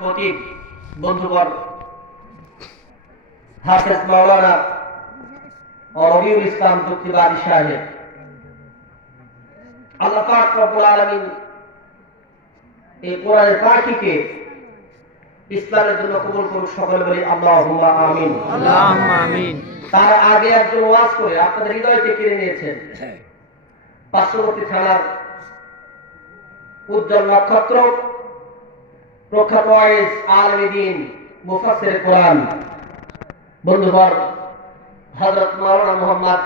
খতিব বন্ধুবর হাফেজ মাওলানা রবিউল ইসলাম যুক্তিবাদী সাহেব, আল্লাহ পাক রব্বুল আলামিন এই কোরআনের পাখিকে ইসলামের জন্য কবুল করুন। সকলে বলি আল্লাহুম্মা আমিন। আল্লাহুম্মা আমিন। তার আগে একজন ওয়াজ করে আপনাদের হৃদয়কে কেড়ে নিয়েছেন। পার্শ্ববর্তী থানার উজ্জ্বল নক্ষত্র, প্রখ্যাত ওয়াইজ আলেমে দ্বীন, মুফাসসিরে কোরআন বন্ধুবর হযরত মাওলানা মুহাম্মদ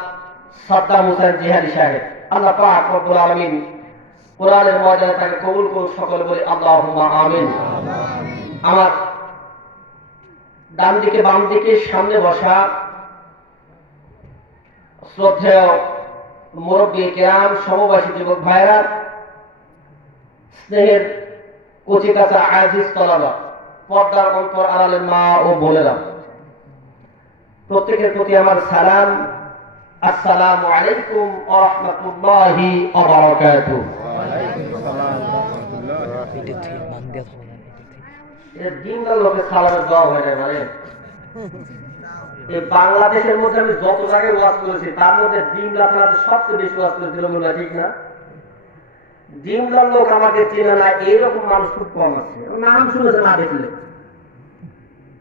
সাদ্দাম হোসেন জিহাদি সাহেব, আল্লাহ পাক রব্বুল আলামিন কোরআনের মর্যাদা তাকে কবুল করুন। সকলে বলি আল্লাহুম্মা আমিন। আমার ডান দিকে বাম দিকে সামনে বসা শ্রদ্ধেয় মুরব্বী কেরাম, সমবাসী যুবক ভাইরা, স্নেহের কচি কাঁচা আজিজ তলাবা, পর্দার অন্তর আড়ালের মা ও বোনেরা, প্রত্যেকের প্রতি আমার সালাম। আসসালামু আলাইকুম ওয়া রাহমাতুল্লাহি ওয়া বারাকাতুহু। লোকের সালামের জবাব হয় না। মানে এই বাংলাদেশের মধ্যে আমি যত জায়গায় ওয়াজ করেছি তার মধ্যে ডিমলা থানাতে সবচেয়ে বেশি ওয়াজ করেছিল, মনে হয় ঠিক না? ডিমলার লোক আমাকে চেনে না এইরকম মানুষ খুব কম আছে, নাম শুনেছে না দেখলে।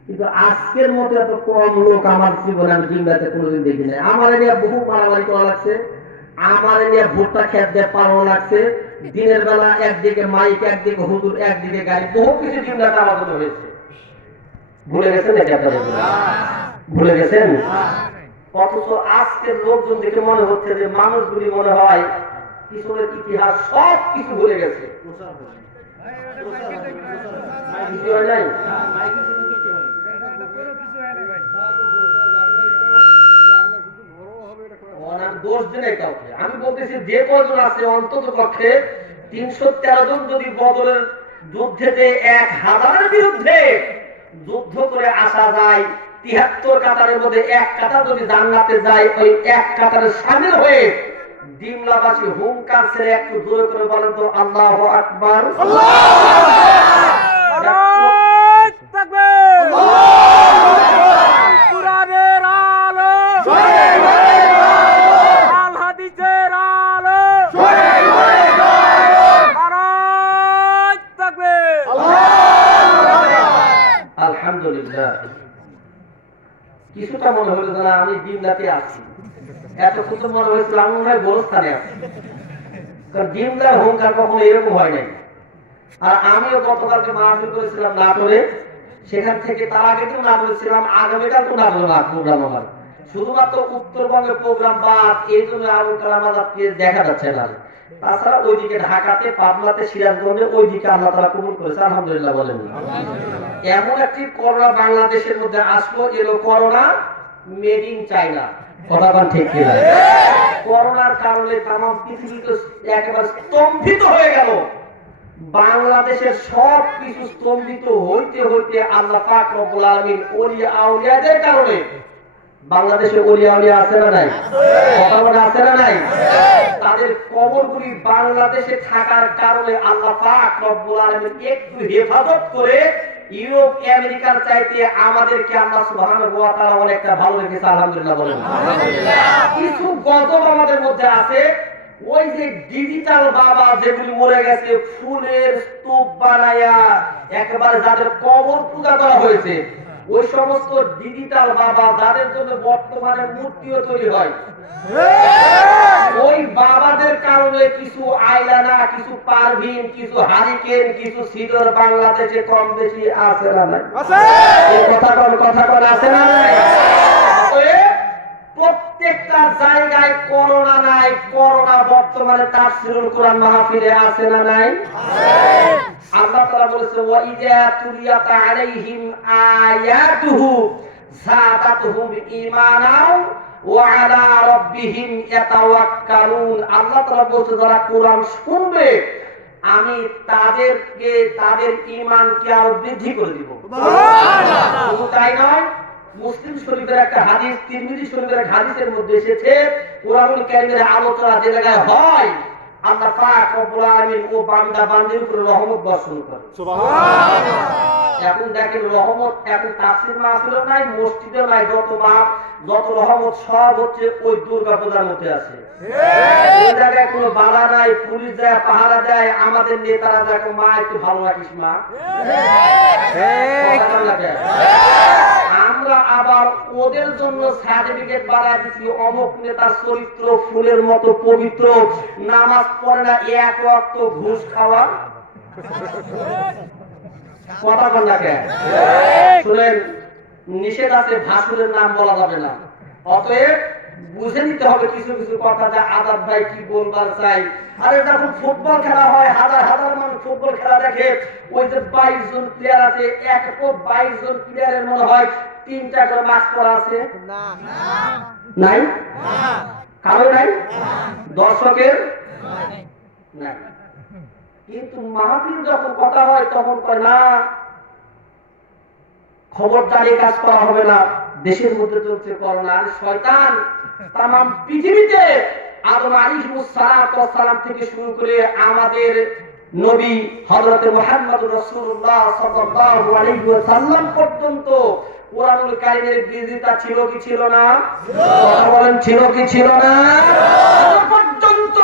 কিন্তু আজকের মতো এত কম লোক আমার জীবনে আমি ডিমলাতে কোনোদিন দেখি নাই। আমার নিয়ে বহু মারামারি করা লাগছে, আমার নিয়ে ভুট্টা খেত দিয়ে পালানো লাগছে। দিনের বেলা একদিকে মাইক, একদিকে হুজুর, একদিকে গাড়ি, বহু কিছু ডিমলাতে আমার জন্য হয়েছে। ভুলে গেছেন নাকি আপনাদের? ভুলে গেছেন? অথচ আজকের লোকজন দেখে মনে হচ্ছে যে মানুষগুলি মনে হয় পিছনের ইতিহাস সব কিছু ভুলে গেছে। দোষ দিনে কাউকে আমি বলতেছি, যে কজন আছে অন্তত পক্ষে 313 জন যদি বদরের যুদ্ধেতে 1000-এর বিরুদ্ধে যুদ্ধ করে আসা যায়, 73 কাতারের মধ্যে এক কাতার যদি জান্নাতে যায়, ওই এক কাতারে শামিল হয়ে ডিমলাবাসী হুঙ্কার ছেড়ে একটু জোরে করে বলেন তো আল্লাহু আকবার। কুরআনের আলো, আল হাদিসের আলো, নারায়ে তাকবীর। আলহামদুলিল্লাহ। কিছুটা মনে হলো যে আমি ডিমলাতে আছি, এতক্ষণ তো মনে হয়েছিল আমি মনে হয় গোরস্থানে আছি, কারণ ডিমলার হুঙ্কার কখনো এরকম হয় নাই। আর আমিও গতকালকে মাহফিল করেছিলাম নাটোরে, সেখান থেকে তার আগে তো নাটোরে ছিলাম, আগামীকাল তো নাটোরে না প্রোগ্রাম আমার, শুধুমাত্র উত্তরবঙ্গের প্রোগ্রাম বাদ, এই জন্য আবুল কালাম আজাদকে দেখা যাচ্ছে না। তাছাড়া ওইদিকে ঢাকাতে, পাবনাতে, সিরাজগঞ্জে ওইদিকে আল্লাহ তাআলা কবুল করেছে, আলহামদুলিল্লাহ বলেন। এমন একটি করোনা বাংলাদেশের মধ্যে আসলো, এলো করোনা মেড ইন চায়না। কথা বল ঠিক কিনা? করোনার কারণে তাম পৃথিবী তো একেবারে স্তম্ভিত হয়ে গেল। বাংলাদেশের সব কিছু স্তম্ভিত হইতে হইতে আল্লাহ পাক রব্বুল আলামিন ওলিয়া আউলিয়াদের কারণে, বাংলাদেশে ওলিয়া আউলিয়া আছে না নাই? কথা বলে আছে না নাই? তাদের কবরগুলি বাংলাদেশে থাকার কারণে আল্লাহ পাক রব্বুল আলামিন একটু হেফাজত করে ইউরোপ আমেরিকার চাইতে আমাদেরকে আল্লাহ সুবহানাহু ওয়া তাআলা অনেকটা ভালো রেখেছে, আলহামদুলিল্লাহ বলেন। কিছু গজব আমাদের মধ্যে আছে। ওই যে ডিজিটাল বাবা যেগুলি মরে গেছে, ফুলের স্তূপ বানায়া একেবারে যাদের কবর পূজা করা হয়েছে, ওই সমস্ত ডিজিটাল বাবা যাদের জন্য বর্তমানে মূর্তিও তৈরি হয়, ওই বাবাদের কারণে কিছু আইলানা, কিছু পারভিন, কিছু হারিকেন, কিছু সিডর বাংলাদেশে কম বেশি আছে না নাই? কথা বলে আছে না নাই? প্রত্যেকটা জায়গায় করোনা নাই, করোনা বর্তমানে তাফসীরুল কোরআন মাহফিলে আছে না নাই? আল্লাহ তাআলা বলেছে ওয়া ইযা তুলিয়াত আলাইহিম আয়াতুহু যাদাতুহুম ঈমানাও ওয়া আলা রাব্বিহিম ইয়াতাওয়াক্কালুন। আল্লাহ তাআলা বলেছে যারা কোরআন শুনবে আমি তাদেরকে তাদের ঈমানকে আরো বৃদ্ধি করে দিব। সুবহানাল্লাহ। শুধু তাই নয়, মুসলিম শরীফের একটা হাদিস, তিরমিজি শরীফের এক হাদিসের মধ্যে এসেছে, কোরআনুল কারীমের আলোচনা যে জায়গায় হয় আল্লাহ পাক রব্বুল আলামিন ও বান্দা বান্দির উপর রহমত বর্ষণ করে। সুবহানাল্লাহ। দেখেন রহমত এখন তাফসীর মাহফিলও নাই, মসজিদেও নাই, যত রহমত সব হচ্ছে ওই দুর্গা পূজার মধ্যে আছে। এই জায়গায় কোনো বাধা নাই, পুলিশ যায় পাহারা দেয়, আমাদের নেতারা দেখো মা একটু ভালো রাখিস মা। আমরা আবার ওদের জন্য সার্টিফিকেট বাড়ায় দিচ্ছি, অমুক নেতার চরিত্র ফুলের মতো পবিত্র, নামাজ পড়ে না, এক ওয়াক্ত ঘুষ খাওয়া। কথা বল না কেন? শুনেন, নিষেধ আছে, ভাসুরের নাম বলা যাবে না। অতএব বুঝে নিতে হবে কিছু কিছু কথা, যা আজাদ ভাই কি বলবার চাই। আরে যখন ফুটবল খেলা হয়, হাজার হাজার মানুষ ফুটবল খেলা দেখে, ওই যে 22 জন প্লেয়ার আছে, এক 22 জন প্লেয়ারের মনে হয় 3টা করে মাস্ক পরা আছে নাই? কারো নাই? দর্শকের নাই। কিন্তু মাহফিল যখন কথা হয় তখন কয় না, খবরদারি কাজ করা হবে না, দেশের মধ্যে চলছে করোনা। শয়তান তামাম পৃথিবীতে আদম আলাইহিস সালাম থেকে শুরু করে আমাদের নবী হযরত মুহাম্মদুর রাসূলুল্লাহ সাল্লাল্লাহু আলাইহি ওয়াসাল্লাম পর্যন্ত কোরআনুল কারীমের বিরোধিতা ছিল কি ছিল না? কথা বলেন, ছিল কি ছিল না? পর্যন্ত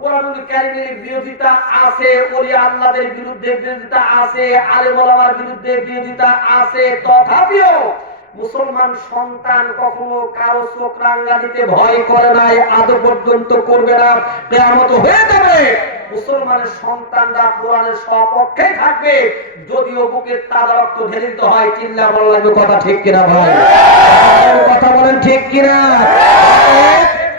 কোরআনুল কারীমের বিরোধিতা আছে, ওলিয়া আল্লাহদের বিরুদ্ধে বিরোধিতা আছে, আলেম ওলামার বিরুদ্ধে বিরোধিতা আছে। তথাপিও মুসলমান সন্তান কখনো কারো চোখ রাঙা দিতে ভয় করে নাই, আদৌ পর্যন্ত করবে না। কিয়ামত হয়ে যাবে, মুসলমানের সন্তানরা কোরআনের সপক্ষে থাকবে, যদিও বুকের তাজা রক্ত ঢেলে দিতে হয়। চিল্লা বলা লাগবে, কথা ঠিক কিনা ভাই? কথা বলেন ঠিক কিনা?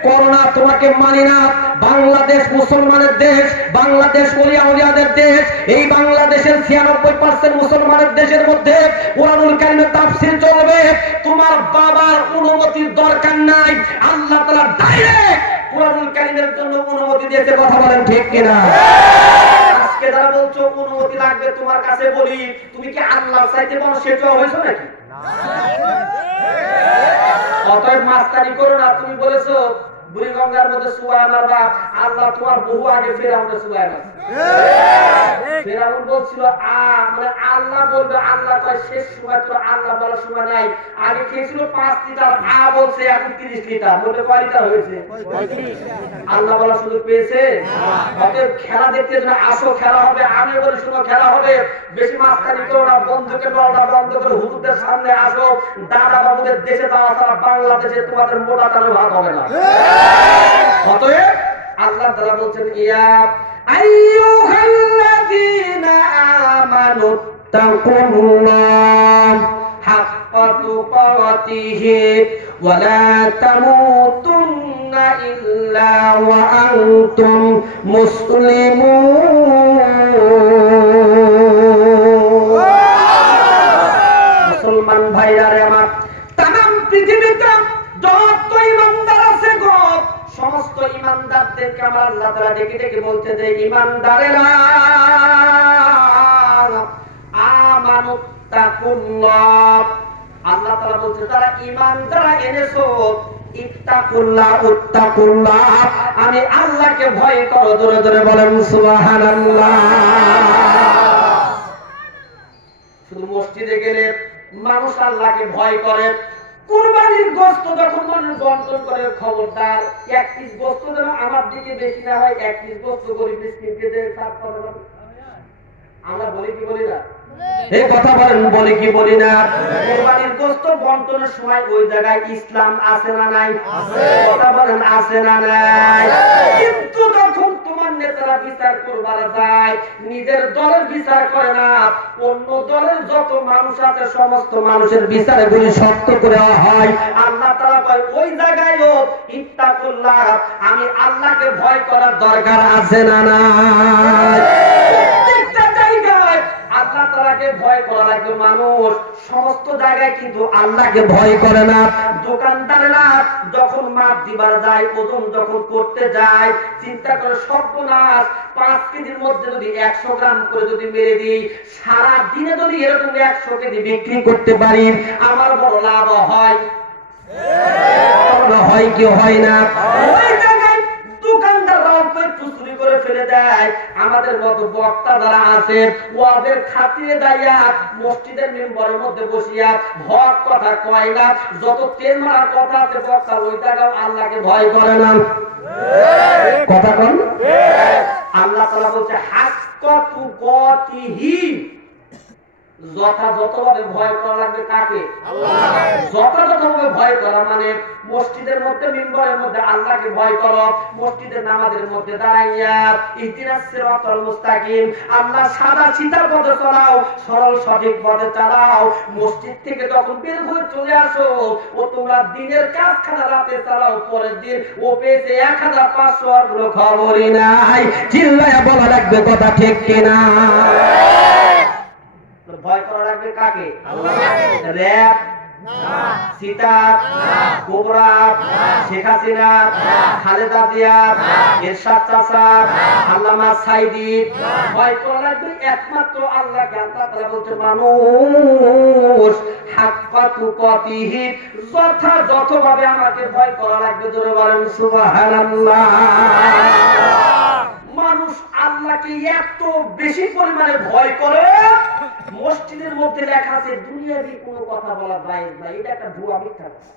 করোনা তোমাকে মানি না, বাংলাদেশ মুসলমানের দেশ, বাংলাদেশ ওলিয়া উলিয়াদের দেশ। এই বাংলাদেশের 96% মুসলমানের দেশের মধ্যে কোরআনুল কারীমের তাফসীর চলবে। তোমার বাবার অনুমতির দরকার নাই, আল্লাহ তাআলা ডাইরেক্ট কোরআনুল কারীমের জন্য অনুমতি দিয়েছে। কথা বলেন ঠিক কিনা? আজকে যারা বলছো অনুমতি লাগবে, তোমার কাছে বলি, তুমি কি আল্লাহর চাইতে বড় সেটা হয়েছো নাকি? অতএব মাস্তানি করো না। তুমি বলেছো বুড়িগঙ্গার মধ্যে সুবহানাল্লাহ, আল্লাহ তোমার বহু আগে ফেরাউনের সুবহানাল্লাহ। ফেরাউন বলছিল মানে আল্লাহ বলবে, আল্লাহ কয় শেষ সময় তো আল্লাহ বলার সময় নাই। আগে খেয়েছিল 5 লিটার, বলছে এখন 30 লিটার, মোটে কয় লিটার হয়েছে? আল্লাহ বলার সুযোগ পেয়েছে? অতএব খেলা দেখতে যদি আসো, খেলা হবে, আমি বলি শুনো খেলা হবে। বেশি মাস্তানি করো না, বন্ধুকে বলটা বন্ধ করে হুজুরদের সামনে আসো। দাদা বাবুদের দেশে যাওয়া ছাড়া বাংলাদেশে তোমাদের মোটা চালে ভাত হবে না। অতএব আল্লাহ তাআলা বলছেন, ইয়া আইয়ুহাল্লাযীনা আমানু তাকুল্লাহ হাক্কা তুকাতিহি ওয়া লা তামুতুন্না ইল্লা ওয়া আনতুম মুসলিমুন। মুসলমান ভাইরা রে আমার, তামাম পৃথিবীতে যত ঈমানদার আছে গো, সমস্ত ঈমানদারদেরকে আমার আল্লাহ তাআলা ডেকে ডেকে বলতে যে ঈমানদারেরা আমানুত্তাকুল্লাহ। আল্লাহ তাআলা বলছে যারা ঈমান যারা এনেছো, ইত্তাকুল্লাহ উত্তাকুল্লাহ, আমি আল্লাহকে ভয় করো। জোরে জোরে বলেন সুবহানাল্লাহ। শুধু মসজিদে গেলে মানুষ আল্লাহকে ভয় করে। কুরবানির গোশত যখন মানুষ বন্টন করে, খবরদার 1 পিস গোশত যেন আমার দিকে বেশি না হয়। 1 পিস গোশত গরিব মিসকিনকে দেয়, সাফ করে দেবে। আমরা বলি কি বলি না? এই কথা বলেন, বলি কি বলি না? কুরবানির গোশত বন্টনের সময় ওই জায়গায় ইসলাম আছে না নাই? কথা বলেন, আছে না নাই? কিন্তু যখন তোমার নেতারা বিচার করবার যায়, নিজের দলের বিচার করে না, অন্য দলের যত মানুষ আছে সমস্ত মানুষের বিচারে গুলি শক্ত করে হয়। আল্লাহ তাআলা কয় ওই জায়গায়ও ইত্তাকুল্লাহ, আমি আল্লাহকে ভয় করার দরকার আছে না নাই? প্রত্যেকটা জায়গায় আল্লাহ তাআলাকে ভয় করা লাগবে। মানুষ সমস্ত জায়গায় কিন্তু আল্লাহকে ভয় করে না। দোকানদারেরা যখন মাপ দিবার যায়, ওজন যখন করতে যায়, চিন্তা করে সর্বনাশ, 5 কেজির মধ্যে যদি 100 গ্রাম করে যদি মেরে দিই, সারা দিনে যদি এরকম 100 কেজি বিক্রি করতে পারি, আমার বড় লাভ হয়। হয় কি হয় না? ওই জায়গায় দোকানদাররা অল্প একটু চুরি করে ফেলে দেয়, আমাদের মতো বক্তা যারা আছে ওদের খাতিরে দাইয়া মসজিদের মেম্বারের মধ্যে বসিয়া হক কথা কয় না, যত তেল মারা কথা আছে বক্তা ওই জায়গায় আল্লাহকে ভয় করে না। কথা কোন? আল্লাহ তাআলা বলছে হাক্কাতু কাতিহি, যথাযথভাবে ভয় করা লাগবে কাকে? আল্লাহকে। যথাযথভাবে ভয় করা মানে মসজিদের মধ্যে মিম্বরের মধ্যে আল্লাহকে ভয় করো, মসজিদের নামাজের মধ্যে দাঁড়াইয়া ইহদিনাস সিরাতাল মুস্তাকিম, আল্লাহ সাদা সিধা পথে চালাও, সরল সঠিক পথে চালাও। মসজিদ থেকে যখন বের হয়ে চলে আসো, ও তোমরা দিনের কাজখানা রাতে চালাও, পরের দিন ও পেয়েছে 1500 আর কোনো খবরই নাই। চিল্লায়া বলা লাগবে কথা ঠিক কিনা? ভয় করা লাগবে কাকে? আল্লাহকে। র‍্যাব না, সিতার না, কোবরা না, শেখ হাসিনা না, খালেদা জিয়া না, এরশাদ চাচা না, আল্লামা সাইদি না। ভয় করা লাগবে একমাত্র আল্লাহকে। আল্লাহ তাআলা বলছে মানুষ হাক্কা তুকাতিহি, যথাযথভাবে আমাকে ভয় করা লাগবে। জোরে বলেন সুবহানাল্লাহ। মানুষ আল্লাহকে এত বেশি পরিমাণে ভয় করে, মসজিদের মধ্যে লেখা আছে দুনিয়াবি কোনো কথা বলা জায়েজ না। এটা একটা ভুয়া মিথ্যা কথা।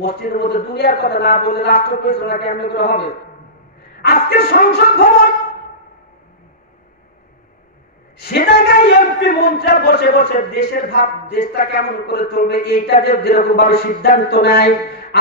মসজিদের মধ্যে দুনিয়ার কথা না বলে রাষ্ট্র পরিচালনা কেমন করে হবে? আজকে সংসদ ভবন, সে জায়গায় এমপি মন্ত্রীরা বসে বসে দেশের ভাব, দেশটা কেমন করে চলবে এইটা যে যেরকম ভাবে সিদ্ধান্ত নেয়,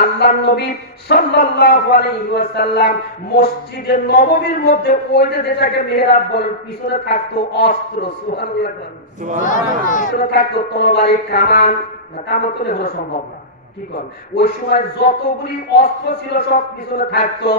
আল্লাহর নবী সাল্লাল্লাহু আলাইহি ওয়াসাল্লাম মসজিদের নববীর মধ্যে ওই যে যেটাকে মিহরাব বলেন, পিছনে থাকতো অস্ত্র। সুবহানাল্লাহ, সুবহানাল্লাহ। পিছনে থাকতো তরবারি, কামান। না, কামান তো হলো সম্ভব না, ঠিক আছে? ওই সময় যতগুলি অস্ত্র ছিল সব পিছনে থাকতো।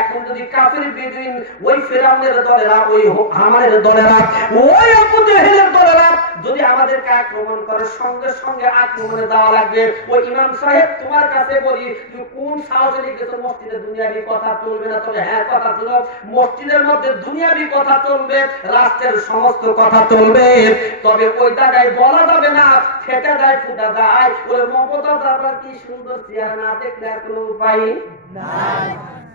এখন যদি কাফির বেদুইন, ওই ফেরাউনের দলেরা, ওই হামানের দলেরা, ওই আবু জেহেলের দলেরা যদি আমাদেরকে আক্রমণ করে, সঙ্গে সঙ্গে আক্রমণে যাওয়া লাগবে। ওই ইমাম সাহেব তোমার কাছে বলি, তুমি কোন সাহসে লিখেছো মসজিদে দুনিয়াবি কথা চলবে না? তবে হ্যাঁ, কথা ছিল মসজিদের মধ্যে দুনিয়াবি কথা চলবে, রাষ্ট্রের সমস্ত কথা চলবে, তবে ওই জায়গায় বলা যাবে না ফেটে যায় ফুটা যায়। ওই মমতা দাবার কি সুন্দর চেহারা না দেখলে আর কোনো উপায় নাই,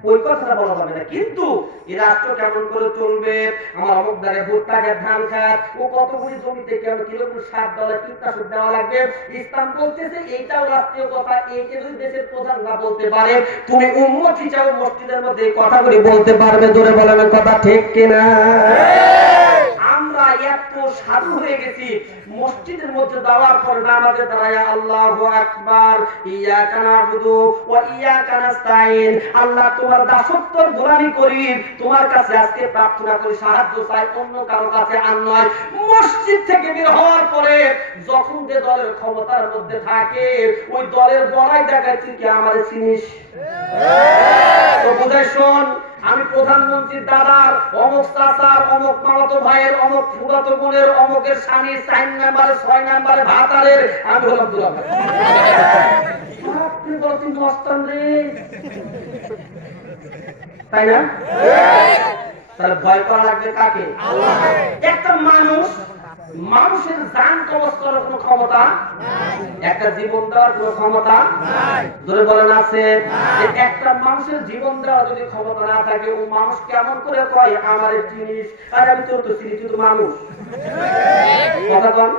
ওই কথাটা বলা যাবে না। কিন্তু এই রাষ্ট্র কেমন করে চলবে, আমার অমুক জায়গায় ভুট্টাকে ধান খাত, ও কতগুলি জমিতে কেমন কিরকম সার দলে কীটনাশক দেওয়া লাগবে, ইসলাম বলতেছে এইটাও রাষ্ট্রীয় কথা। এইকে যদি দেশের প্রধানরা বলতে পারে, তুমি উম্মত হিসাবে মসজিদের মধ্যে এই কথাগুলি বলতে পারবে? জোরে বলেন কথা ঠিক কিনা? আমরা এত সাধু হয়ে গেছি, মসজিদের মধ্যে যাওয়ার পর নামাজে দাঁড়ায়া আল্লাহু আকবার, ইয়াকা নাবুদু ওয়া ইয়াকা নাস্তাইন, আল্লাহ তোমার দাসত্বর গোলামি করি, তোমার কাছে আজকে প্রার্থনা করি, সাহায্য চাই, অন্য কারো কাছে আর নয়। মসজিদ থেকে বের হওয়ার পরে যখন যে দলের ক্ষমতার মধ্যে থাকে, ওই দলের বড়াই দেখাচ্ছি কি আমারে চিনিস? তো বুঝাই শোন, আমি প্রধানমন্ত্রীর দাদার, অমুক চাচার, অমুক মামাতো ভাইয়ের, অমুক ফুফাতো বোনের, অমুকের স্বামী 4 নম্বরে 6 নম্বরে ভাতারের, আমি হলাম দুলাভাই। আপনি বলছেন মস্তান রে, তাই না? তাহলে ভয় করা লাগবে কাকে? আল্লাহকে। একটা মানুষ, মানুষের জান কবজ করার কোনো ক্ষমতা নাই, একটা জীবন দেওয়ার কোনো ক্ষমতা নাই। জোরে বলেন আছে? একটা মানুষের জীবন দেওয়ার যদি ক্ষমতা না থাকে, ও মানুষ কেমন করে কয় আমারে চিনিস? আর আমি তো চিনি, তুই তো মানুষ। কথা বল।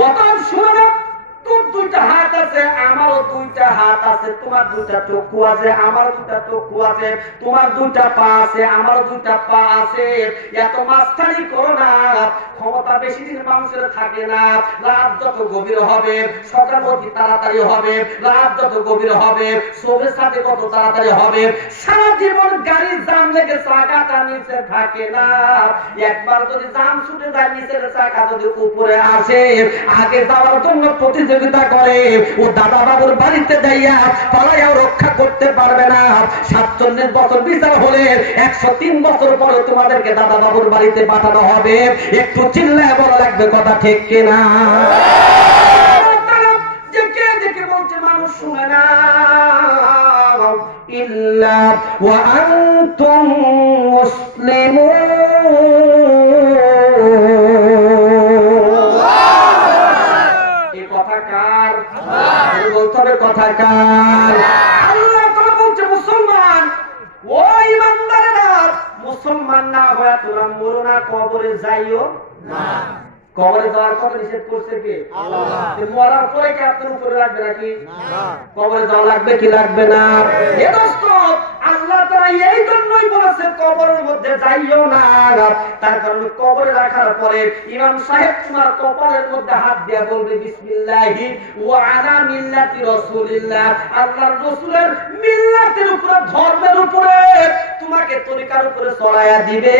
কথা শুনে, তোর 2টা হাত আছে, আমারও 2টা হাত আছে, তোমার 2টা চক্ষু আছে, আমারও 2টা চক্ষু আছে, তোমার 2টা পা আছে, আমারও 2টা পা আছে। এত মাস্তানি করো না, ক্ষমতা বেশি দিন মানুষের থাকে না। রাত যত গভীর হবে, সকাল অতি তাড়াতাড়ি হবে, রাত যত গভীর হবে, শোভের সাথে কত তাড়াতাড়ি হবে। সারা জীবন গাড়ির জাম লেগে চাকাটা নিচে থাকে না, একবার যদি জাম ছুটে যায়, নিচের চাকা যদি উপরে আসে, আগে যাওয়ার জন্য প্রতিযোগিতা করে, ও দাদা বাবুর বাড়িতে যাইয়া পালাইয়াও রক্ষা করতে পারবে না। 47 বছর বিচার হলে 103 বছর পরে তোমাদেরকে দাদা বাবুর বাড়িতে পাঠানো হবে। একটু চিল্লায় বলা লাগবে কথা ঠিক কিনা? দেখে দেখে বলছে মানুষ শুনে না, ইল্লা ওয়া আনতুম মুসলিমুন। এই কথা কার? বলতে হবে কথা কার? আল্লাহ হয়ে তোমরা মরো না, কবরে যাইও না। কবরে যাওয়ার কথা নিষেধ করছে কে? আল্লাহ। মরার পরে কি আপনার উপরে লাগবে নাকি? না। কবরে যাওয়া লাগবে কি লাগবে না? এ দোস্ত, আল্লাহ তাআলা এই জন্যই বলেছে কবরের মধ্যে যাইও না। তার কারণ কবরে রাখার পরে ইমাম সাহেব তোমার কপালের মধ্যে হাত দিয়ে বলবে বিসমিল্লাহি ওয়া আলা মিল্লাতি রাসূলিল্লাহ, আল্লাহর রাসূলের মিল্লাতের উপরে, ধর্মের উপরে, তোমাকে তরিকার উপরে চড়ায়া দিবে।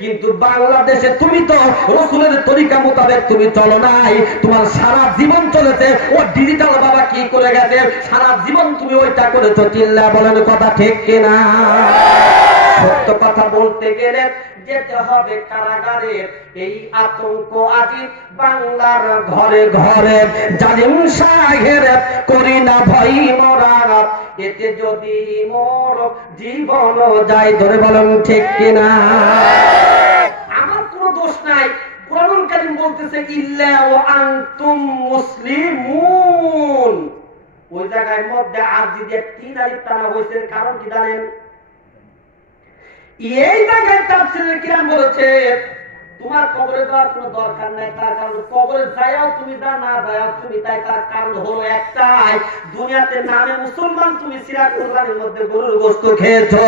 কিন্তু বাংলাদেশে তুমি তো রাসূলের তরিকা মোতাবেক তুমি চলো নাই, তোমার সারা জীবন চলেছে ও ডিজিটাল বাবা কি করে গেছে, সারা জীবন তুমি ওইটা করেছো। চিল্লা বলেন কথা ঠিক কিনা? সত্য কথা বলতে গেলে যেতে হবে কারাগারে। এই আতঙ্ক আজি বাংলার ঘরে ঘরে, জালিম শাহের করি না ভয় মরা, এতে যদি মোর জীবন যায়। ধরে বলেন ঠিক কিনা? আমার কোনো দোষ নাই। কোরআনুল কারীম বলতেছে ইল্লা ওয়া আনতুম মুসলিমুন। ওই জায়গায় মধ্যে আরজি দিয়ে 3 আলিফ টানা হয়েছে, কারণ কি জানেন? এই জায়গায় তাফসীরের কিরাম বলেছে তোমার কবরে যাওয়ার কোনো দরকার নাই। তার কারণ কবরে যাইও তুমি যা, না যাইও তুমি তাই। তার কারণ হলো একটাই, দুনিয়াতে নামে মুসলমান তুমি সিরা কুরবানির মধ্যে গরুর গোশত খেয়েছো,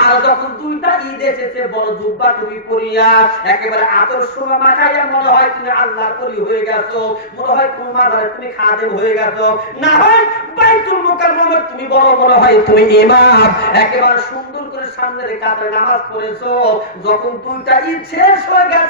আর যখন দুইটা ঈদ এসেছে বড় জুব্বা তুমি পরিয়া একেবারে আতর সোনা মাখাইয়া মনে হয় তুমি আল্লাহর ওলি হয়ে গেছো, মনে হয় কোন মাজারে তুমি খাদেম হয়ে গেছো, না হয় বাইতুল মুকাররমে তুমি বড় মনে হয় তুমি ইমাম, একেবারে সুন্দর করে সামনে রেখে নামাজ পড়েছো। যখন দুইটা ঈদ শেষ হয়ে গেছে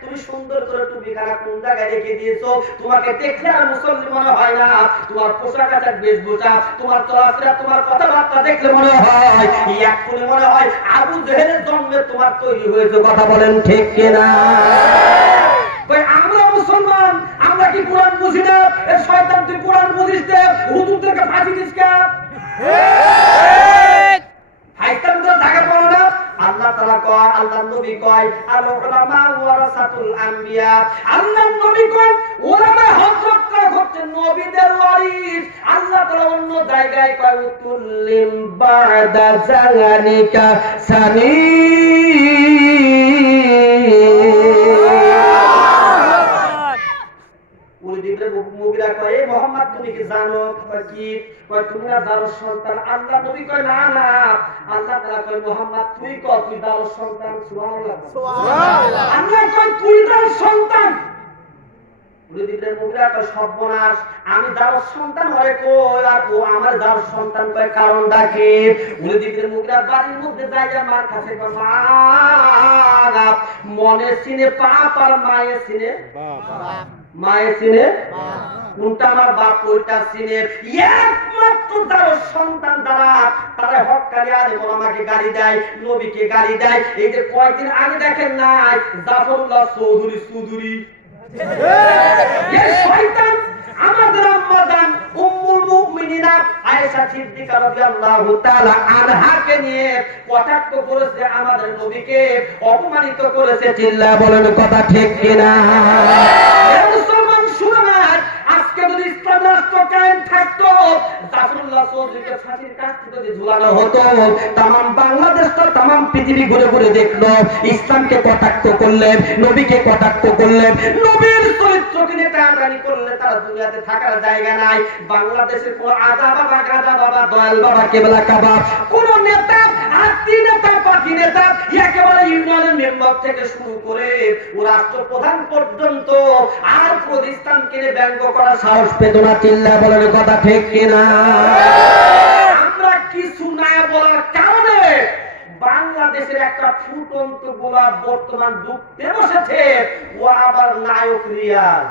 তুমি সুন্দর করে টুপিখানা কোন জায়গায় রেখে দিয়েছো, তোমাকে দেখলে আর মুসলমান মনে হয় না। তোমার পোশাক আশাক বেশভূষা, তোমার চলাফেরা, তোমার কথাবার্তা দেখলে মনে হয় এক্ষুনি মনে হয় আবু জেহেলের জন্মে তোমার তৈরি হয়েছে। কথা বলেন ঠিক কিনা? আমরা মুসলমান, আমরা কি কোরআন বুঝি না? শয়তান তুই কোরআন বুঝিস না, হুজুরদেরকে ফাঁসি দিস কে? আল্লাহ তাআলা কয়, আল্লাহর নবী কয় আল উলামা ওয়ারাসাতুল আম্বিয়া, আল্লাহর নবী কয় উলামা হযরতরা হচ্ছে নবীদের ওয়ারিস। আল্লাহ তাআলা অন্য জায়গায় কয় উতুল্লিম বাদা জালানিকা সানি। মুগিরা কয় এ মুহাম্মদ তুমি কি জানো? কি কয় তুমি না দারুস সন্তান? আল্লাহ নবী কয় না না। আল্লাহ তাআলা কয় মুহাম্মদ তুই কয় তুই দারুস সন্তান। সুবহানাল্লাহ সুবহানাল্লাহ। আল্লাহ কয় তুই দারুস সন্তান। মুগিরা কয় সর্বনাশ, আমি দারুস সন্তান হয় কই আর ও আমার দারুস সন্তান কয়, কারণটা কি? মুগিরা বাড়ির মধ্যে যাইয়া মার কাছে কয় মা, মনে সিনে পাপ আর মায়ে সিনে বাপ, মায়ে সিনে কোনটা আমার বাপ ওইটা সিনে। একমাত্র তার সন্তান দ্বারা তারা হক্কানি আলেম ওলামাকে গালি দেয়, নবীকে গালি দেয়। এই যে কয়েকদিন আগে দেখেন নাই জাফরুল্লাহ চৌধুরী এই শয়তান আমাদের আম্মা জান উম্মুল মুমিনিনা আয়েশা সিদ্দিকা রাদিয়াল্লাহু তাআলা আনহাকে নিয়ে কটাক্ষ করেছে, আমাদের নবীকে অপমানিত করেছে। চিল্লা বলেন কথা ঠিক কিনা? মুসলমান শুনেন, আজকে যদি ইসলাম রাষ্ট্র কায়েম থাকতো, জাফরুল্লাহ চৌধুরীকে ফাঁসির কাস্তে যদি ঝুলানো হতো, তাম বাংলাদেশটা তাম পৃথিবী ঘুরে ঘুরে দেখলো ইসলামকে কটাক্ষ করলেন, নবীকে কটাক্ষ করলেন, নবীর চরিত্রকে নিয়ে টানাটানি করলে তারা দুনিয়াতে থাকার জায়গা নাই। বাংলাদেশের কোন আজা বাবা, গাজা বাবা, দয়াল বাবা, কেবলা কাবা, কোন নেতা, আত্মী নেতা, পার্টি নেতা, একেবারে ইউনিয়নের মেম্বার থেকে শুরু করে ও রাষ্ট্রপ্রধান পর্যন্ত আর প্রতিষ্ঠানকে ব্যঙ্গ করার সাহস পেত না। চিল্লা বলার কথা ঠিক কিনা? আমরা কিছু না বলার কারণে বাংলাদেশের একটা ফুটন্ত গোলাপ বর্তমান ডুবতে বসেছে, ও আবার নায়ক রিয়াজ।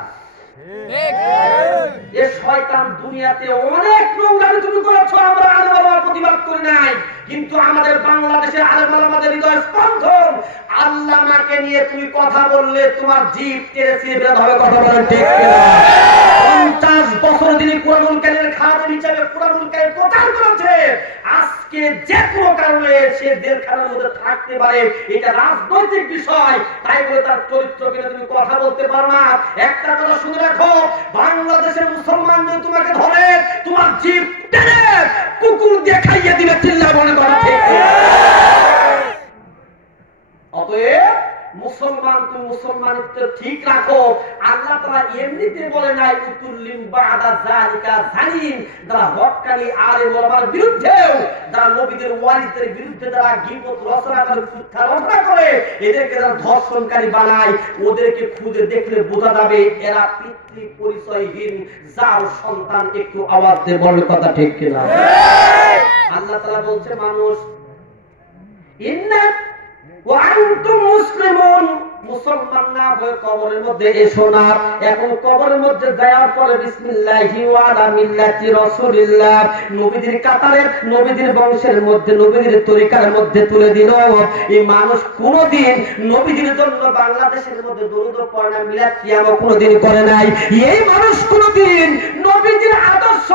এ শয়তান দুনিয়াতে অনেক নোংরামি তুমি করেছো, আমরা আলেম ওলামার প্রতিবাদ করি নাই, কিন্তু আমাদের বাংলাদেশের আলেম ওলামাদের হৃদয় স্পন্দন। আল্লামাকে নিয়ে তুমি কথা বললে তোমার জিভ টেনে ছিঁড়ে বের হবে। কথা বলেন ঠিক কিনা? 50 বছর তিনি কুরআনুল কারীমের খাদেম হিসেবে কুরআনুল কারীম প্রচার করেছে। আজকে যে কোনো কারণে সে জেলখানার মধ্যে থাকতে পারে, এটা রাজনৈতিক বিষয়, তাই বলে তার চরিত্রকে তুমি কথা বলতে পারো না। একটা কথা শুনে রাখো, বাংলাদেশের মুসলমান যদি তোমাকে ধরে তোমার জিভ টেনে কুকুর দিয়ে খাইয়ে দিবে। চিল্লা বলে কথা ঠিক। অতএব মুসলমান, তুমি মুসলমানিত্ব ঠিক রাখো। আল্লাহ তাআলা এমনিতে বলে নাই উতুল্লিম বাদা যালিকা জালিম, যারা হক্কানি আলেম ওলামার বিরুদ্ধেও, যারা নবীদের ওয়ারিসদের বিরুদ্ধে যারা গীবত রচনা করে, মিথ্যা রচনা করে, এদেরকে যারা ধর্ষণকারী বানায়, ওদেরকে খুঁজে দেখলে বোঝা যাবে এরা পিতৃ পরিচয়হীন, যার সন্তান। একটু আওয়াজ দিয়ে বললে কথা ঠিক কিনা? আল্লাহ তাআলা বলছে মানুষ ইন্না ওয়া আনতুম মুসলিমুন, মুসলমান না হয়ে কবরের মধ্যে এসো না। এখন কবরের মধ্যে যাওয়ার পরে বিসমিল্লাহি ওয়া আলা মিল্লাতি রাসূলিল্লাহ, নবীদের কাতারে, নবীদের বংশের মধ্যে, নবীদের তরিকার মধ্যে তুলে দিল। এই মানুষ কোনদিন নবীদের জন্য বাংলাদেশের মধ্যে দরুদ পড়ে না, মিলাদ কিয়ামও কোনদিন করে নাই। এই মানুষ কোনদিন নবীদের আদর্শ,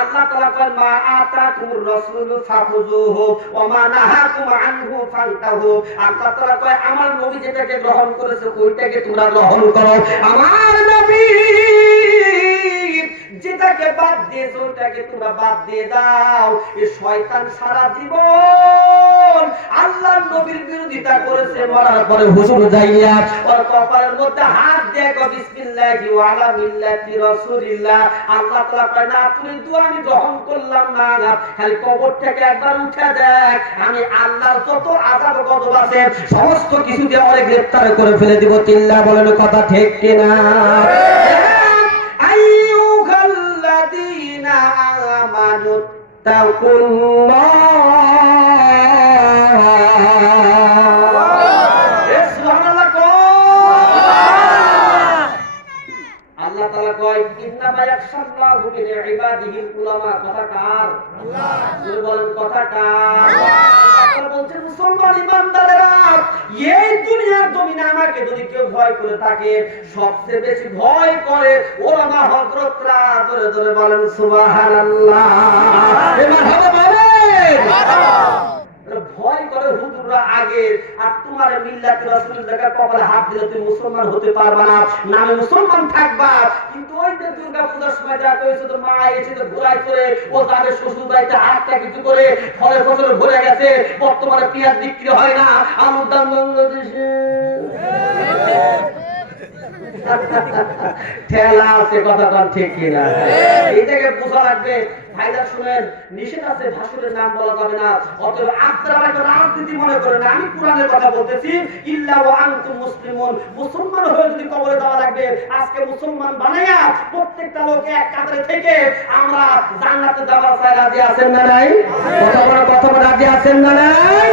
আল্লাহ তাআলা কয় মা আতাকুমুর রাসূলু ফাখুযুহু ওয়া মা নাহাকুম আনহু ফান্তাহু। আল্লাহ তাআলা কয় আমার নবী যেটাকে গ্রহণ করেছে ওইটাকে তোমরা গ্রহণ করো, আমার নবী যেটাকে বাদ দিয়েছে ওইটাকে তোমরা বাদ দিয়ে দাও। এই শয়তান সারা জীবন আল্লাহর নবীর বিরোধিতা করেছে, মরার পরে হুজুর যাইয়া ওর কপালের মধ্যে হাত দিয়ে কয় বিসমিল্লাহি ওয়া আলা মিল্লাতি রাসূলিল্লাহ। আল্লাহ তাআলা কয় না তুই তো আমি গ্রহণ করলাম না, খালি কবর থেকে একবার উঠে দেখ, আমি আল্লাহর যত আযাব গজব আছে সমস্ত কিছু দিয়ে ওরে গ্রেফতার করে ফেলে দিব। চিল্লা বলেন কথা ঠিক কিনা? আইয়ুহাল্লাযীনা আমানু তাকুল্লাহ, সুবহানাল্লাহ আল্লাহ তাআলা কয় ইন্নামা ইয়াখশাল্লাহু মিন ইবাদিহিল উলামা। কথা কার? আল্লাহ। তুমি বলেন কথা কার? আল্লাহ বলছেন মুসলমান ইমানদারেরা, এই দুনিয়ার জমিনে আমাকে যদি কেউ ভয় করে থাকে, সবচেয়ে বেশি ভয় করে উলামা হযরতরা। ধরে ধরে বলেন সুবহানাল্লাহ। এবার হবে বলেন ভয় করে হুজুররা আগে। আর তোমার মিল্লাতে রাসূলুল্লাহ কপালে হাত দিলে তুমি মুসলমান হতে পারবা না, নামে মুসলমান থাকবা। কিন্তু ওই যে দুর্গা পূজার সময় যা কইছে তোর মা এসে তো ঘোরাই করে ও যাবে শ্বশুর বাড়িতে হাতটা কিছু করে ফলে ফসল ভরে গেছে, বর্তমানে পেঁয়াজ বিক্রি হয় না, আলুর দাম বাংলাদেশে ঠেলা আছে। কথা কন ঠিক কিনা? এইটাকে বোঝা লাগবে। ভাইরা শুনেন, নিষেধ আছে ভাসুরের নাম বলা যাবে না। অতএব আপনারা একটা রাজনীতি মনে করেন না, আমি কোরআনের কথা বলতেছি। ইল্লা ওয়া আনতুম মুসলিমুন, মুসলমান হয়ে যদি কবরে যাওয়া লাগবে, আজকে মুসলমান বানাইয়া প্রত্যেকটা লোক এক কাতারে থেকে আমরা জান্নাতে যাওয়ার চাই। রাজি আছেন না নাই? কথা বলা রাজি আছেন না নাই?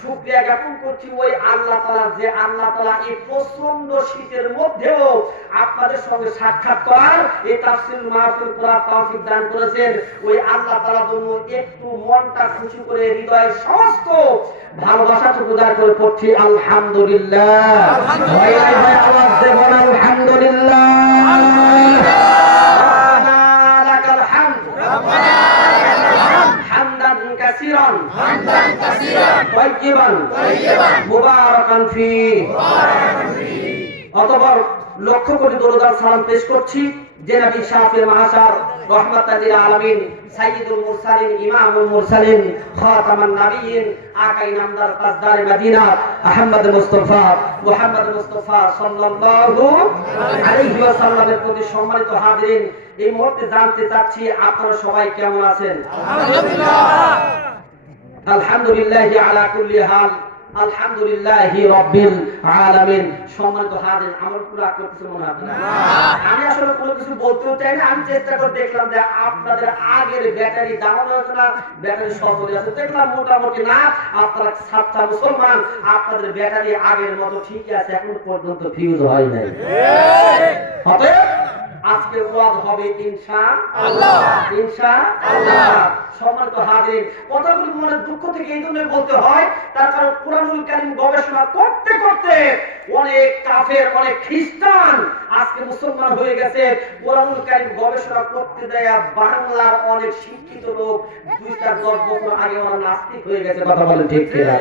শুকরিয়া জ্ঞাপন করছি ওই আল্লাহ তাআলা, যে আল্লাহ তাআলা এই প্রচন্ড শীতের মধ্যেও আপনাদের সঙ্গে সাক্ষাৎ করার, এই তাফসীরুল মাহফিল করার তৌফিক দান করেছেন। ওই আল্লাহ তাআলার জন্য একটু মনটা খুশি করে হৃদয়ের সমস্ত ভালোবাসাটুকু দান করে পড়ছি আলহামদুলিল্লাহ। ভাই ভাই আওয়াজ দেব না আলহামদুলিল্লাহ। লাকাল হামদ হামদান কাসীরান তাইয়িবান মুবারাকান ফি। অতঃপর লক্ষ কোটি দরুদ আর সালাম পেশ করছি যে নবী শাফিউল মাহশার রাহমাতাল লিল আলামিন সাইয়্যিদুল মুরসালিন ইমামুল মুরসালিন খাতামান নবিয়্যিন আকাই নামদার তাজদার মদিনা আহমদ মুস্তাফা সাল্লাল্লাহু আলাইহি ওয়াসাল্লামের প্রতি সম্মানিত হাজিরিন, এই মুহূর্তে জানতে চাচ্ছি আপনারা সবাই কেমন আছেন? আলহামদুলিল্লাহ আলহামদুলিল্লাহি আলা কুল্লি হাল আলহামদুলিল্লাহি রাব্বিল আলামিন। সম্মানিত হাজির, আমার পুরো কিছু মনে হয় না, আমি আসলে কোনো কিছু বলতেও চাই না। আমি চেষ্টা করে দেখলাম যে আপনাদের আগের ব্যাটারি ডাউন হয়েছে না, ব্যাটারি সচল আছে, দেখলাম মোটামুটি না। আপনারা সাতটা মুসলমান, আপনাদের ব্যাটারি আগের মতো ঠিকই আছে, এখন পর্যন্ত ফিউজ হয় নাই। হবে আজকে ওয়াজ হবে ইনশাআল্লাহ ইনশাআল্লাহ। সম্মানিত হাজির, কথাগুলো মনে দুঃখ থেকে এই জন্য বলতে হয়, তার কারণ কুরআনুল কারীম গবেষণা করতে করতে অনেক কাফের, অনেক খ্রিস্টান আজকে মুসলমান হয়ে গেছে। কুরআনুল কারীম গবেষণা করতে দেয়া বাংলার অনেক শিক্ষিত লোক 2-10 বছর আগে ওরা নাস্তিক হয়ে গেছে। কথা বলেন ঠিক কিনা?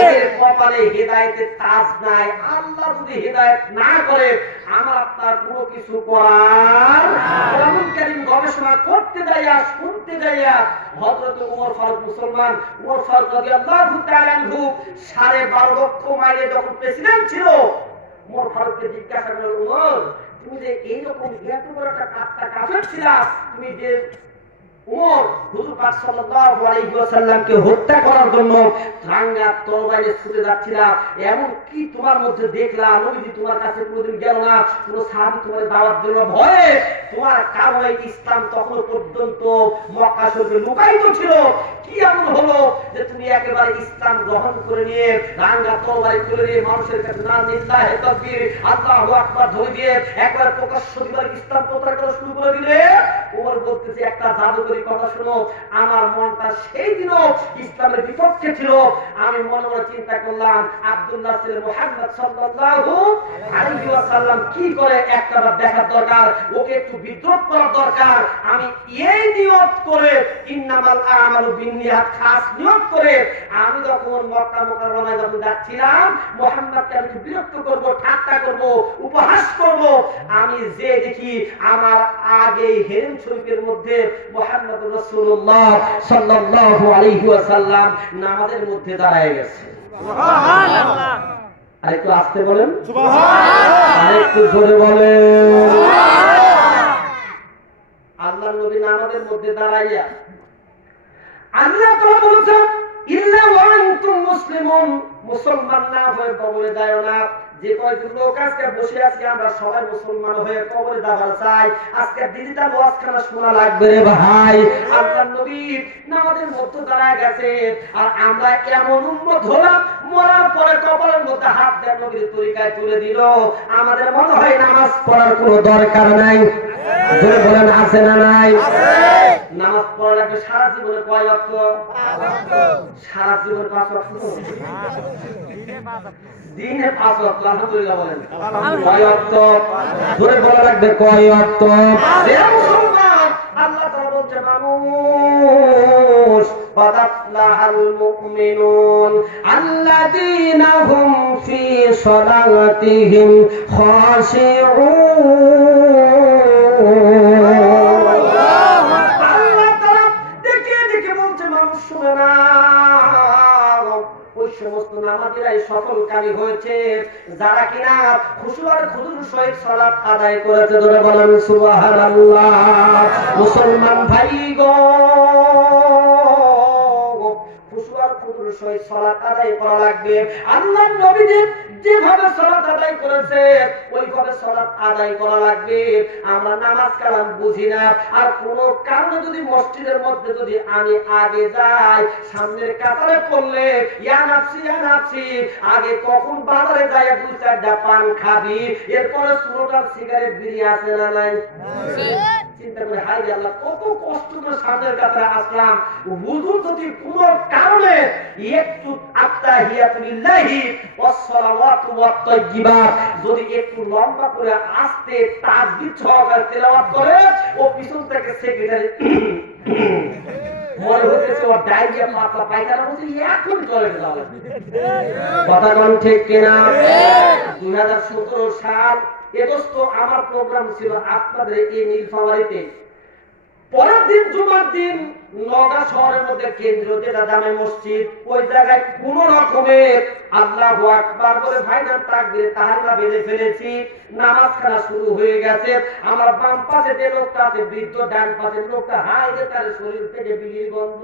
এদের কপালে হেদায়েতের তাজ নাই। আল্লাহ যদি হেদায়েত না করে আমার আপনার কোনো কিছু করা আর কোরআনুল কারীম গবেষণা করতে যাইয়া শুনতে যাইয়া হযরত ওমর ফারুক মুসলমান ওমর ফারুক রাদিয়াল্লাহু তাআলা আনহু 12.5 লক্ষ মাইলে যখন প্রেসিডেন্ট ছিল, ওমর ফারুককে জিজ্ঞাসা করলেন, ওমর তুমি যে এইরকম এত বড় একটা কাফের ছিলা, তুমি যে ওমর হুজুর পাক সাল্লাল্লাহু আলাইহি ওয়াসাল্লামকে হত্যা করার জন্য রাঙ্গা তরবারি ছুটে যাচ্ছিলা, এমন কি তোমার মধ্যে দেখলাম? নবীজি তোমার কাছে কোনোদিন গেল না, কোন সাহাবী তোমার দাওয়াত দিল না, ভয়ে তোমার কারণে ইসলাম তখন পর্যন্ত মক্কা শরীফে লুকায়িত ছিল। কি এমন হলো যে তুমি একেবারে ইসলাম গ্রহণ করে নিয়ে রাঙ্গা তরবারি তুলে নিয়ে মানুষের কাছে না লিল্লাহি তাকবীর আল্লাহু আকবার ধরে দিয়ে একবার প্রকাশ্য দিবার ইসলাম প্রচার করা শুরু করে দিলে? ওমর বলতেছে, একটা জাদুকরি কথা শোনো, আমার মনটা সেই দিনও ইসলামের বিপক্ষে ছিল। আমি মনে মনে চিন্তা করলাম, আব্দুল্লাহ ছেলে মুহাম্মদ সাল্লাল্লাহু আলাইহি ওয়াসাল্লাম কি করে একটাবার দেখার দরকার, ওকে একটু বিদ্রোহ করা দরকার। আমি এই নিয়ত করে ইন্নামাল আমালু বিন্নিয়াত খাস নিয়ত করে আমি যখন মক্কা মুকাররমায় যখন যাচ্ছিলাম, মুহাম্মদকে আমি বিরক্ত করব, ঠাট্টা করব, উপহাস করব। আমি যে দেখি আমার আগে হেরেম শরীফের মধ্যে মুহাম্মদুর রাসূলুল্লাহ সাল্লাল্লাহু আলাইহি ওয়াসাল্লাম নামাজের মধ্যে দাঁড়ায় গেছে। সুবহানাল্লাহ। আরেকটু আস্তে বলেন সুবহানাল্লাহ, আরেকটু জোরে বলেন সুবহানাল্লাহ। আল্লাহর নবী নামাজের মধ্যে দাঁড়াইয়া আল্লাহ তাআলা বলেছেন, ইল্লা ওয়া আনতুম মুসলিমুন, মুসলমান না হয়ে কবরে যাও না। যে কয়েকজন লোক আজকে বসে আছি আমরা সবাই মুসলমান হয়ে কবরে যাবার চাই, আজকে ডিজিটাল ওয়াজখানা শোনা লাগবে রে ভাই। আল্লাহর নবী নামাজের মধ্যে দাঁড়ায় গেছে, আর আমরা এমন উম্মত হলাম মরার পরে কবরের মধ্যে হাত দিয়ে নবীর তরিকায় তুলে দিল। আমাদের মনে হয় নামাজ পড়ার কোনো দরকার নাই। জোরে বলেন আছে না নাই? নামাজ পড়া লাগবে সারা জীবনে কয় ওয়াক্ত? সারা জীবনে 5 ওয়াক্ত, দিনে 5 ওয়াক্ত। আলহামদুলিল্লাহ বলেন কয় ওয়াক্ত? জোরে বলা লাগবে কয় ওয়াক্ত? আল্লাহ তাআলা বলছে, মানুষ ফাদাফলাহাল মুমিনুন আল্লাযীনা হুম ফি সালাতিহিম খাশিউন। আল্লাহ তাআলা দেখে দেখে বলছে, মানুষ শুনে না, ওই সমস্ত নামাজীরাই সফলকারী হয়েছে যারা কিনা খুশু আর খুজুর সহিত সালাত আদায় করেছে। ধরে বলেন সুবহানাল্লাহ। মুসলমান ভাই গো, খুশু আর খুজুর সহিত সালাত আদায় করা লাগবে। আল্লাহর নবী যেভাবে সালাত আদায় করেছে ওইভাবে সালাত আদায় করা লাগবে। আমরা নামাজ কালাম বুঝি না, আর কোন কারণে যদি মসজিদের মধ্যে যদি আমি আগে যাই, সামনের কাতারে পড়লে ইয়া নাফসি আগে কখন বাজারে যায় 2-4টা পান খাবি, এরপরে 16টা সিগারেট বিড়ি আছে না নাই? চিন্তা করে হাই আল্লাহ কত কষ্ট করে সামনের কাতারে আসলাম। হুজুর যদি কোন কারণে একটু আত্তাহিয়াতুলিল্লাহি ওয়াস সালাওয়াতু ওয়াত তাইয়্যিবাত যদি একটু লম্বা করে আস্তে তাসবিহ সহকারে তেলাওয়াত করে, ও পিছন থেকে সেক্রেটারি মনে হচ্ছে ওর ডায়রিয়া পাতলা পায়খানা হচ্ছে এখন চলে গেল। কথা কোন ঠিক কিনা? 2017 সাল আগস্ট আমার প্রোগ্রাম ছিল আপনাদের এই নীলফামারীতে। পরের দিন জুমার দিন নওগাঁ শহরের মধ্যে কেন্দ্রীয় যেটা জামে মসজিদ, ওই জায়গায় কোন রকমের আল্লাহু আকবার বলে ভাইজান তাকবীর তাহরিমা বেঁধে ফেলেছি। নামাজখানা শুরু হয়ে গেছে। আমার বাম পাশে যে লোকটা আছে বৃদ্ধ, ডান পাশের লোকটা হাই যে তার শরীর থেকে বিড়ির গন্ধ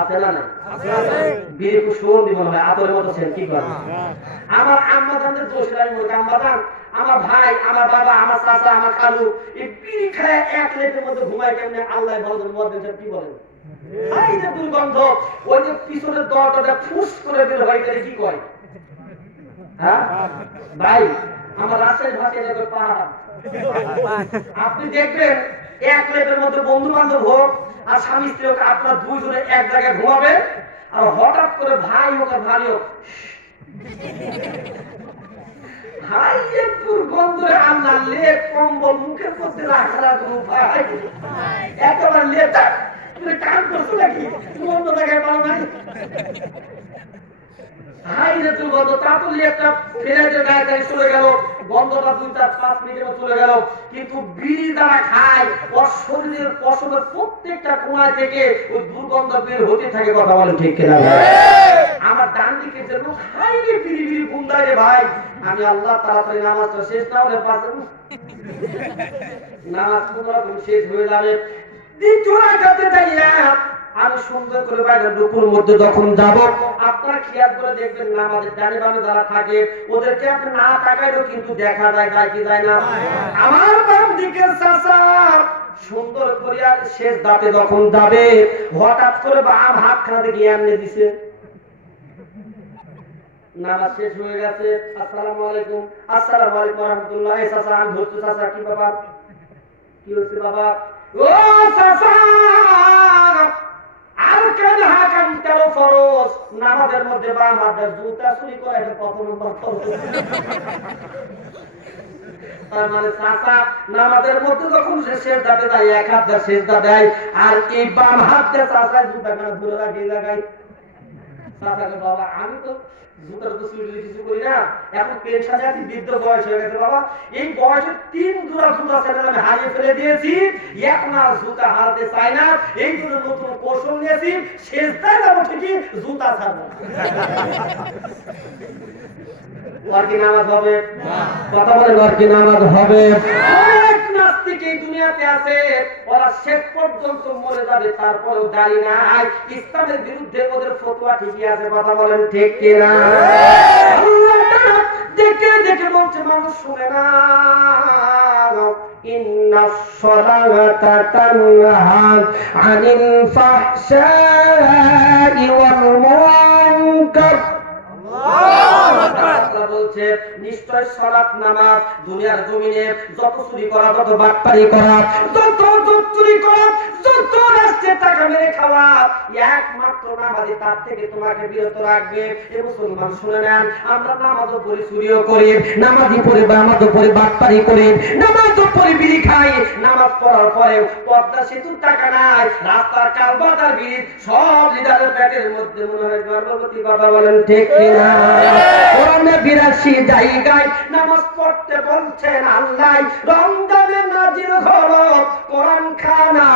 আছে না? বিড়ি খুব সুগন্ধি মনে হয়, আতরের মতো সেন। কি করে আমার আম্মা জানদের দোষ নাই, মোর আম্মা জান, আমার ভাই, আমার বাবা, আমার চাচা, আমার খালু এই বিড়ি খায় এক লেটের মধ্যে ঘুমায় কেমনে আল্লাহ ভালো মধ্যে কি বলেন? এই যে দুর্গন্ধ, ওই যে পিছনের দরজাটা ফুস করে বের হয়, তাহলে কি কয়? হ্যাঁ ভাই, আমার রাস্তায় ভাষায় যাবে পাহাড়। আপনি দেখবেন এক লেটের মধ্যে বন্ধু বান্ধব হোক আর স্বামী স্ত্রী হোক, আপনার দুইজনে এক জায়গায় ঘুমাবে, আর হঠাৎ করে ভাই হোক আর ভাই হোক ভাই একটু গন্ধে আল্লাহ লেপ কম্বল মুখের মধ্যে রাখার ভাই একেবারে লেটা তুমি কাম করছো নাকি? তুমি অন্য জায়গায় পারো নাই? হাই রে দুর্গন্ধ, তাড়াতাড়ি একটা ফেলে গায়ে গায়ে চলে গেল, গন্ধটা 2-4-5 মিনিটের চলে গেল। কিন্তু বিড়ি দ্বারা খায়, ওর শরীরের পশমের প্রত্যেকটা কোণায় থেকে ওই দুর্গন্ধ বের হতে থাকে। কথা বলেন ঠিক কিনা? আমার ডান দিকে যে লোক হাই রে বিড়ি বিড়ি গুন্ডায় রে ভাই, আমি আল্লাহ তাড়াতাড়ি নামাজটা শেষ না হলে পাশে নামাজ কোনোরকম শেষ হয়ে যাবে। দ্বিতীয় রাকাতে যাইয়া আমি সুন্দর করে বাইরের রুকুর মধ্যে যখন যাব, আপনারা খেয়াল করে দেখবেন নামাজের ডানে বামে যারা থাকে ওদেরকে আপনি না তাকাইলেও কিন্তু দেখা যায়, যায় কি যায় না? আমার বাম দিকের চাচা সুন্দর করে আর শেষ দাঁতে যখন যাবে, হঠাৎ করে বাম হাতখানা থেকে এমনি দিছে। নামাজ শেষ হয়ে গেছে, আসসালামু আলাইকুম, আসসালামু আলাইকুম রাহমাতুল্লাহ। এই চাচা আমি ধরতে, চাচা কি বাবা, কি হয়েছে বাবা? ও চাচা, আর কেন হাকাম তেল ফরজ, নামাজের মধ্যে বাম হাতে জুতা চুরি করা এটা কত নম্বর ফরজ? তার মানে চাচা নামাজের মধ্যে যখন শেষ দাঁতে যায় এক হাত দিয়ে শেষ দা দেয়, আর এই বাম হাত দিয়ে চাচা জুতা কেন ধরে রাখে লাগায়। চাচাকে বাবা আমি তো জুতার তো চুরি কিছু করি না, এখন পেনশনে আছি, বৃদ্ধ বয়স হয়ে গেছে বাবা, এই বয়সে 3 জোড়া জুতা ছেড়ে আমি হারিয়ে ফেলে দিয়েছি, এখন আর জুতা হারাতে চাই না, এই জন্য নতুন কৌশল নিয়েছি, শেষ দায় যাবো ঠিকই, জুতা ছাড়বো। ওর কি নামাজ হবে? কথা বলেন, ওর কি নামাজ হবে? অনেক নাস্তিক এই দুনিয়াতে আছে, ওরা শেষ পর্যন্ত মরে যাবে, তারপরেও দাঁড়িয়ে নাই, ইসলামের বিরুদ্ধে ওদের ফতোয়া ঠিকই আছে। কথা বলেন ঠিক কিনা? দেখে দেখে বলছে মানুষ শুনে না, ইন্নাস সালাতা তানহা আনিল ফাহশাই ওয়াল মুনকার। বলছে নিশ্চয় সালাত নামাজ দুনিয়ার জমিনে যত চুরি করা, যত বাটপারি করা, যত চুরি করা, যত রাস্তায় টাকা মেরে খাওয়া, একমাত্র নামাজই তার থেকে তোমাকে বিরত রাখবে। এ মুসলমান শুনে নেন, আমরা নামাজও পড়ি, চুরিও করি, নামাজই পড়ি, নামাজও পড়ি, বাটপারি করি, নামাজও পড়ি, বিড়ি খাই, নামাজ পড়ার পরেও পদ্মা সেতুর টাকা নাই, রাস্তার কালবাটার বিড়ি সব লিডারের প্যাকের মধ্যে মনে হয় গর্ভবতী। কথা বলেন ঠিক কিনা? কোরআনে 82 জায়গায় নামাজ পড়তে বলছেন আল্লাহ, রমজানের নাজিল হলো কোরআন খানা।